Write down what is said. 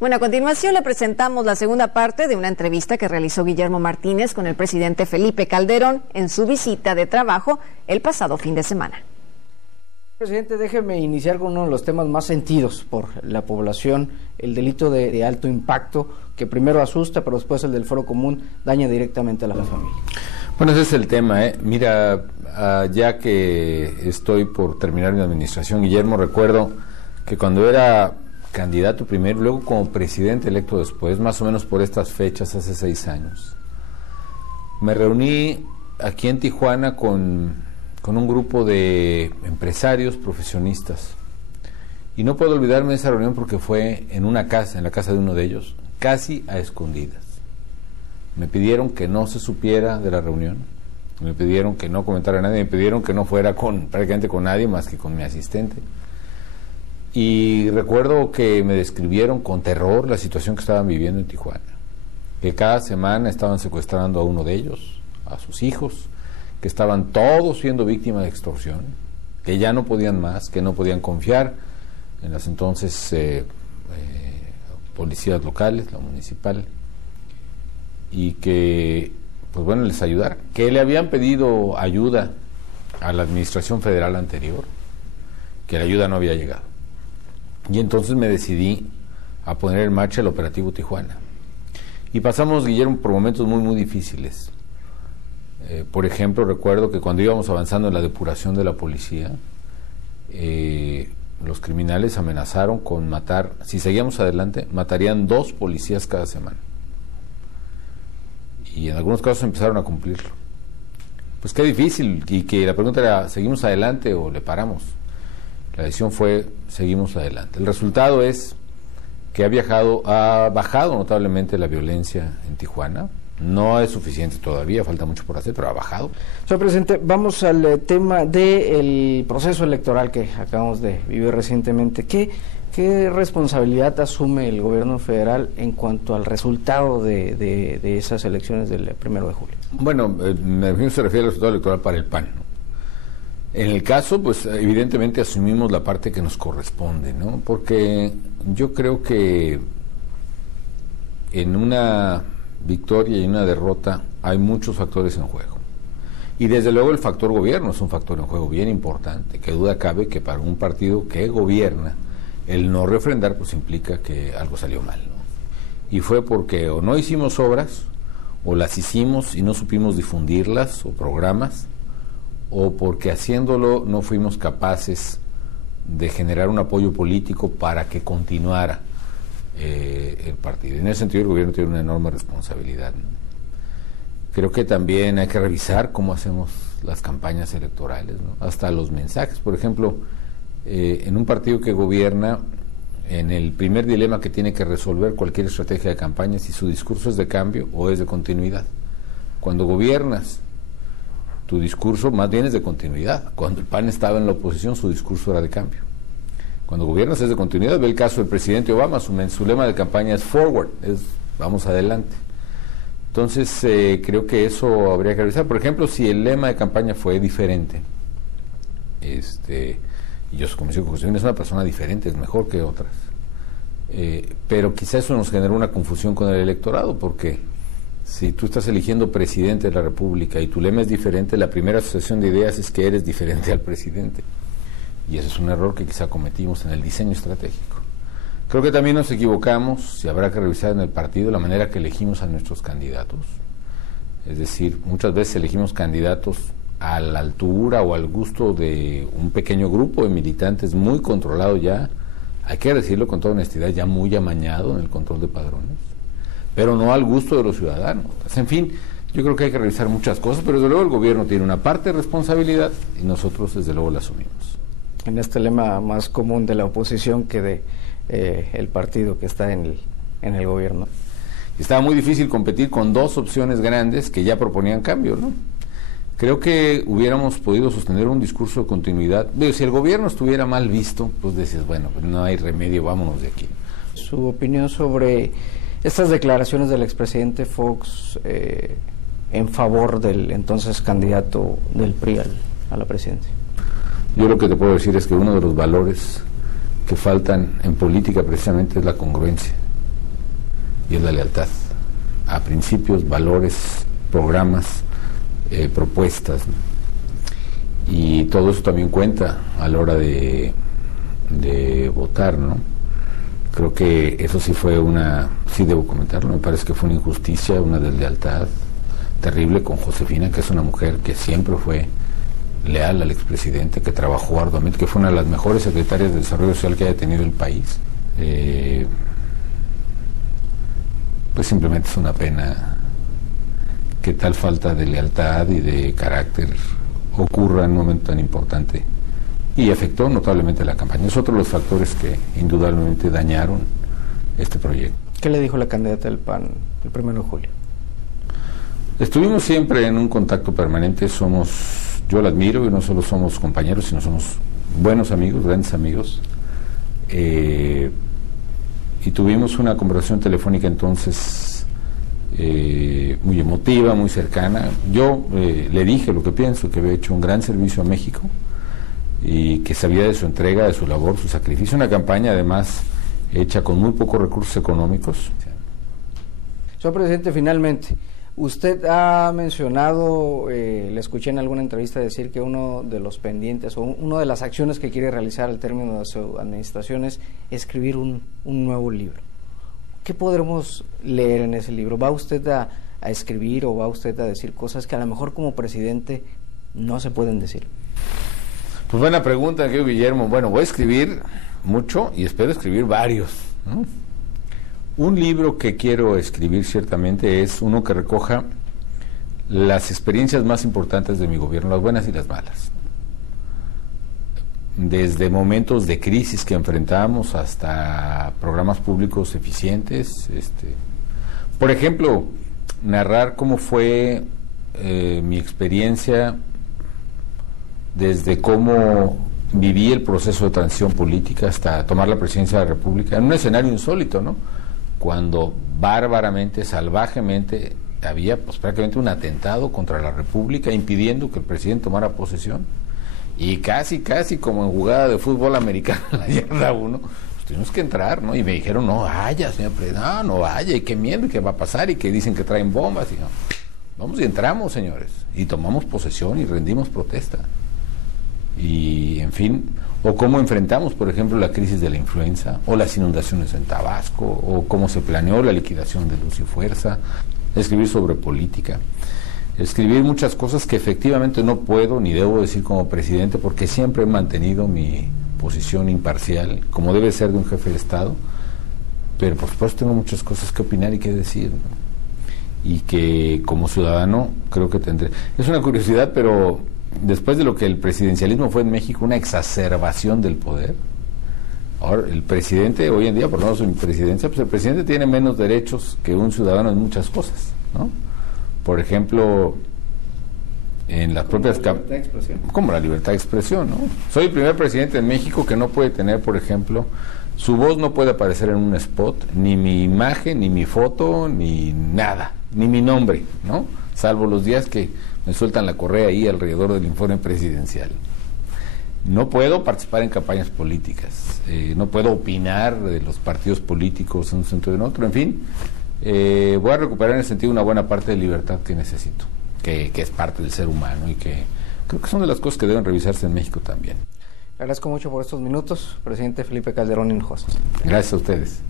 Bueno, a continuación le presentamos la segunda parte de una entrevista que realizó Guillermo Martínez con el presidente Felipe Calderón en su visita de trabajo el pasado fin de semana. Presidente, déjeme iniciar con uno de los temas más sentidos por la población, el delito de alto impacto, que primero asusta, pero después el del Foro Común daña directamente a la familia. Bueno, ese es el tema, ¿eh? Mira, ya que estoy por terminar mi administración, Guillermo, recuerdo que cuando era candidato primero, luego como presidente electo después, más o menos por estas fechas, hace 6 años, me reuní aquí en Tijuana con un grupo de empresarios, profesionistas. Y no puedo olvidarme de esa reunión porque fue en una casa, en la casa de uno de ellos, casi a escondidas. Me pidieron que no se supiera de la reunión, me pidieron que no comentara a nadie, me pidieron que no fuera prácticamente con nadie más que con mi asistente. Y recuerdo que me describieron con terror la situación que estaban viviendo en Tijuana, que cada semana estaban secuestrando a uno de ellos, a sus hijos, que estaban todos siendo víctimas de extorsión, que ya no podían más, que no podían confiar en las entonces policías locales, la municipal, y que, pues bueno, les ayudara, que le habían pedido ayuda a la administración federal anterior, que la ayuda no había llegado. Y entonces me decidí a poner en marcha el operativo Tijuana. Y pasamos, Guillermo, por momentos muy, muy difíciles. Por ejemplo, recuerdo que cuando íbamos avanzando en la depuración de la policía, los criminales amenazaron con matar, si seguíamos adelante, matarían 2 policías cada semana. Y en algunos casos empezaron a cumplirlo. Pues qué difícil, y que la pregunta era, ¿seguimos adelante o le paramos? La decisión fue, seguimos adelante. El resultado es que ha bajado notablemente la violencia en Tijuana. No es suficiente todavía, falta mucho por hacer, pero ha bajado. Señor presidente, vamos al tema del proceso electoral que acabamos de vivir recientemente. ¿Qué responsabilidad asume el gobierno federal en cuanto al resultado de esas elecciones del 1 de julio? Bueno, se refiere al resultado electoral para el PAN, ¿no? En el caso, pues evidentemente asumimos la parte que nos corresponde, ¿no? Porque yo creo que en una victoria y una derrota hay muchos factores en juego. Y desde luego el factor gobierno es un factor en juego bien importante, que duda cabe que para un partido que gobierna, el no refrendar pues implica que algo salió mal, ¿no? Y fue porque o no hicimos obras, o las hicimos y no supimos difundirlas, o programas, o porque haciéndolo no fuimos capaces de generar un apoyo político para que continuara el partido. En ese sentido el gobierno tiene una enorme responsabilidad, ¿no? Creo que también hay que revisar cómo hacemos las campañas electorales, ¿no? Hasta los mensajes. Por ejemplo, en un partido que gobierna, en el primer dilema que tiene que resolver cualquier estrategia de campaña es si su discurso es de cambio o es de continuidad. Cuando gobiernas, tu discurso más bien es de continuidad. Cuando el PAN estaba en la oposición, su discurso era de cambio. Cuando gobiernas es de continuidad. Ve el caso del presidente Obama, su lema de campaña es forward, es vamos adelante. Entonces creo que eso habría que revisar. Por ejemplo, si el lema de campaña fue diferente, y yo como sigo es una persona diferente, es mejor que otras, pero quizá eso nos generó una confusión con el electorado, porque si tú estás eligiendo presidente de la República y tu lema es diferente, la primera asociación de ideas es que eres diferente al presidente. Y ese es un error que quizá cometimos en el diseño estratégico. Creo que también nos equivocamos, y habrá que revisar en el partido la manera que elegimos a nuestros candidatos. Es decir, muchas veces elegimos candidatos a la altura o al gusto de un pequeño grupo de militantes muy controlado ya, hay que decirlo con toda honestidad, ya muy amañado en el control de padrones, pero no al gusto de los ciudadanos. En fin, yo creo que hay que revisar muchas cosas, pero desde luego el gobierno tiene una parte de responsabilidad y nosotros desde luego la asumimos. En este lema más común de la oposición que de el partido que está en el gobierno. Estaba muy difícil competir con 2 opciones grandes que ya proponían cambio, ¿no? Creo que hubiéramos podido sostener un discurso de continuidad. Si el gobierno estuviera mal visto, pues decías, bueno, pues no hay remedio, vámonos de aquí. Su opinión sobre estas declaraciones del expresidente Fox en favor del entonces candidato del PRI a la presidencia. Yo lo que te puedo decir es que uno de los valores que faltan en política precisamente es la congruencia. y es la lealtad a principios, valores, programas, propuestas, ¿no? Y todo eso también cuenta a la hora de votar, ¿no? Creo que eso sí fue sí debo comentarlo, me parece que fue una injusticia, una deslealtad terrible con Josefina, que es una mujer que siempre fue leal al expresidente, que trabajó arduamente, que fue una de las mejores secretarias de Desarrollo Social que haya tenido el país. Pues simplemente es una pena que tal falta de lealtad y de carácter ocurra en un momento tan importante y afectó notablemente la campaña. Es otro de los factores que indudablemente dañaron este proyecto. ¿Qué le dijo la candidata del PAN el 1 de julio? Estuvimos siempre en un contacto permanente, yo la admiro y no solo somos compañeros, sino somos buenos amigos, grandes amigos. Y tuvimos una conversación telefónica entonces muy emotiva, muy cercana. Yo le dije lo que pienso, que había hecho un gran servicio a México y que sabía de su entrega, de su labor, su sacrificio. Una campaña además hecha con muy pocos recursos económicos. Señor presidente, finalmente, usted ha mencionado, le escuché en alguna entrevista decir que uno de los pendientes o una de las acciones que quiere realizar al término de su administración es escribir un nuevo libro. ¿Qué podremos leer en ese libro? ¿Va usted a escribir o va usted a decir cosas que a lo mejor como presidente no se pueden decir? Pues buena pregunta, querido Guillermo. Bueno, voy a escribir mucho y espero escribir varios, ¿no? Un libro que quiero escribir ciertamente es uno que recoja las experiencias más importantes de mi gobierno, las buenas y las malas. Desde momentos de crisis que enfrentamos hasta programas públicos eficientes. Por ejemplo, narrar cómo fue mi experiencia desde cómo viví el proceso de transición política hasta tomar la presidencia de la República, en un escenario insólito, ¿no? Cuando bárbaramente, salvajemente, había pues prácticamente un atentado contra la República impidiendo que el presidente tomara posesión, y casi como en jugada de fútbol americano en la yarda 1, pues tuvimos que entrar, ¿no? Y me dijeron, no vaya, señor presidente, no vaya, y qué miedo, y qué va a pasar, y que dicen que traen bombas, y no, vamos y entramos, señores, y tomamos posesión y rendimos protesta. Y en fin, o cómo enfrentamos, por ejemplo, la crisis de la influenza, o las inundaciones en Tabasco, o cómo se planeó la liquidación de Luz y Fuerza. Escribir sobre política, escribir muchas cosas que efectivamente no puedo ni debo decir como presidente, porque siempre he mantenido mi posición imparcial, como debe ser de un jefe de Estado, pero por supuesto tengo muchas cosas que opinar y que decir, ¿no? Y que como ciudadano creo que tendré. Es una curiosidad, pero después de lo que el presidencialismo fue en México, una exacerbación del poder, ahora el presidente hoy en día, por lo menos en mi presidencia, pues el presidente tiene menos derechos que un ciudadano en muchas cosas, ¿no? Por ejemplo, en las propias como la libertad de expresión, ¿no? Soy el primer presidente en México que no puede tener, por ejemplo, su voz no puede aparecer en un spot, ni mi imagen, ni mi foto, ni nada, ni mi nombre, ¿no? Salvo los días que me sueltan la correa ahí alrededor del informe presidencial. No puedo participar en campañas políticas, no puedo opinar de los partidos políticos en un sentido o en otro, en fin, voy a recuperar en ese sentido una buena parte de libertad que necesito, que es parte del ser humano y que creo que son de las cosas que deben revisarse en México también. Le agradezco mucho por estos minutos, presidente Felipe Calderón Hinojosa. Gracias a ustedes.